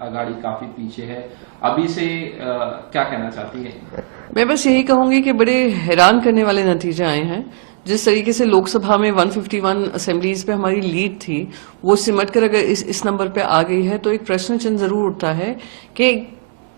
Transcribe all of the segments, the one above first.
आघाड़ी काफी पीछे है। अभी से क्या कहना चाहती है? मैं बस यही कहूंगी कि बड़े हैरान करने वाले नतीजे आए हैं। जिस तरीके से लोकसभा में 151 असेंबलीज पे हमारी लीड थी, वो सिमट कर अगर इस नंबर पे आ गई है तो एक प्रश्न चिन्ह जरूर उठता है कि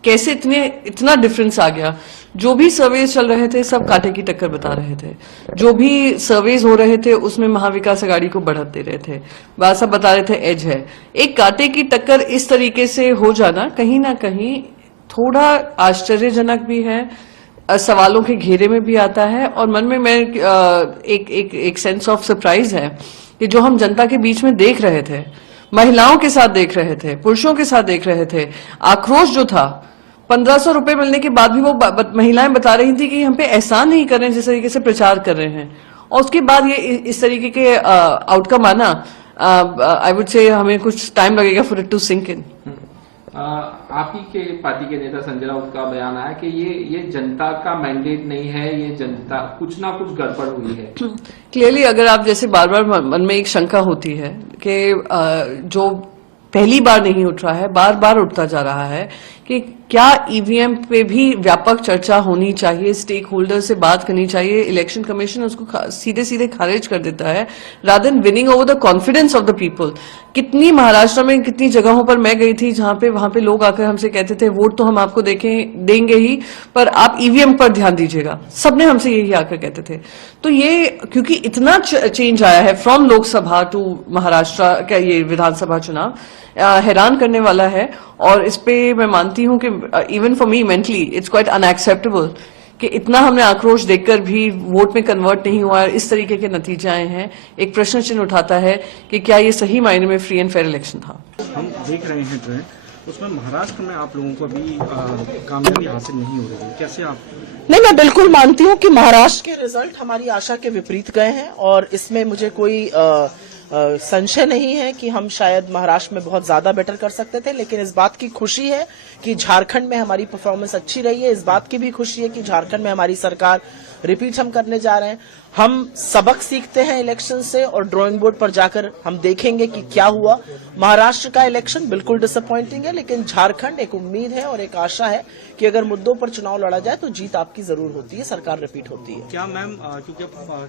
कैसे इतना डिफरेंस आ गया। जो भी सर्वेज चल रहे थे सब कांटे की टक्कर बता रहे थे। जो भी सर्वेज हो रहे थे उसमें महाविकास आघाड़ी को बढ़त दे रहे थे, बात सब बता रहे थे एज है। एक कांटे की टक्कर इस तरीके से हो जाना कहीं ना कहीं थोड़ा आश्चर्यजनक भी है, सवालों के घेरे में भी आता है, और मन में मैं एक सेंस ऑफ सरप्राइज है कि जो हम जनता के बीच में देख रहे थे, महिलाओं के साथ देख रहे थे, पुरुषों के साथ देख रहे थे, आक्रोश जो था 1500 रुपए मिलने के बाद भी वो महिलाएं बता रही थी कि हम पे एहसान नहीं कर रहे हैं जिस तरीके से प्रचार कर रहे हैं, और उसके बाद ये इस तरीके के आउटकम आना, आई वुड से हमें कुछ टाइम लगेगा for it to sync in. आप ही के पार्टी के नेता संजय राउत का बयान आया कि ये जनता का मैंडेट नहीं है, ये जनता कुछ ना कुछ गड़बड़ हुई है। क्लियरली अगर आप जैसे बार बार मन में एक शंका होती है कि जो पहली बार नहीं उठ रहा है, बार बार उठता जा रहा है कि क्या ईवीएम पे भी व्यापक चर्चा होनी चाहिए, स्टेक होल्डर से बात करनी चाहिए। इलेक्शन कमीशन उसको सीधे सीधे खारिज कर देता है rather than winning over the confidence of the people. कितनी महाराष्ट्र में कितनी जगहों पर मैं गई थी जहां पे वहां पे लोग आकर हमसे कहते थे वोट तो हम आपको देंगे ही, पर आप ईवीएम पर ध्यान दीजिएगा। सबने हमसे यही आकर कहते थे। तो ये क्योंकि इतना चेंज आया है फ्रॉम लोकसभा टू महाराष्ट्र का ये विधानसभा चुनाव, हैरान करने वाला है। और इस पे मैं मानती हूं कि even for me mentally it's quite unacceptable कि इतना हमने आक्रोश देखकर भी वोट में कन्वर्ट नहीं हुआ, इस तरीके के नतीजे आए हैं। एक प्रश्न चिन्ह उठाता है कि क्या ये सही मायने में फ्री एंड फेयर इलेक्शन था। हम देख रहे हैं ट्रेंड, उसमें महाराष्ट्र में आप लोगों को अभी कामयाबी हासिल नहीं हो रही है, कैसे आप? नहीं, मैं बिल्कुल मानती हूँ कि महाराष्ट्र के रिजल्ट हमारी आशा के विपरीत गए हैं, और इसमें मुझे कोई संशय नहीं है कि हम शायद महाराष्ट्र में बहुत ज्यादा बेटर कर सकते थे। लेकिन इस बात की खुशी है कि झारखंड में हमारी परफॉर्मेंस अच्छी रही है। इस बात की भी खुशी है कि झारखंड में हमारी सरकार रिपीट हम करने जा रहे हैं। हम सबक सीखते हैं इलेक्शन से, और ड्राइंग बोर्ड पर जाकर हम देखेंगे कि क्या हुआ। महाराष्ट्र का इलेक्शन बिल्कुल डिसअपॉइंटिंग है, लेकिन झारखंड एक उम्मीद है और एक आशा है कि अगर मुद्दों पर चुनाव लड़ा जाए तो जीत आपकी जरूर होती है, सरकार रिपीट होती है। क्या मैम, क्योंकि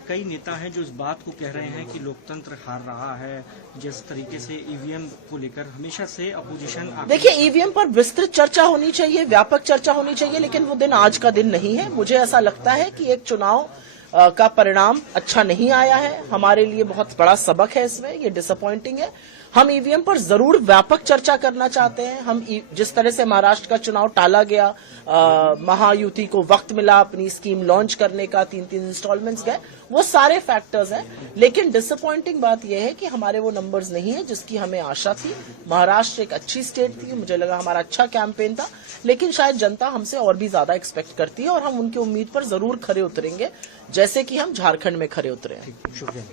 कई नेता हैं जो इस बात को कह रहे हैं कि लोकतंत्र हार रहा है, जिस तरीके से ईवीएम को लेकर हमेशा से अपोजिशन। देखिए, ईवीएम पर विस्तृत चर्चा होनी चाहिए, व्यापक चर्चा होनी चाहिए, लेकिन वो दिन आज का दिन नहीं है। मुझे ऐसा लगता है कि एक चुनाव का परिणाम अच्छा नहीं आया है, हमारे लिए बहुत बड़ा सबक है इसमें, ये डिसअपॉइंटिंग है। हम ईवीएम पर जरूर व्यापक चर्चा करना चाहते हैं। हम जिस तरह से महाराष्ट्र का चुनाव टाला गया, महायुति को वक्त मिला अपनी स्कीम लॉन्च करने का, 3-3 इंस्टॉलमेंट्स गए, वो सारे फैक्टर्स हैं। लेकिन डिसअपॉइंटिंग बात यह है कि हमारे वो नंबर्स नहीं है जिसकी हमें आशा थी। महाराष्ट्र एक अच्छी स्टेट थी, मुझे लगा हमारा अच्छा कैंपेन था, लेकिन शायद जनता हमसे और भी ज्यादा एक्सपेक्ट करती है, और हम उनकी उम्मीद पर जरूर खरे उतरेंगे जैसे कि हम झारखंड में खरे उतरे हैं। शुक्रिया।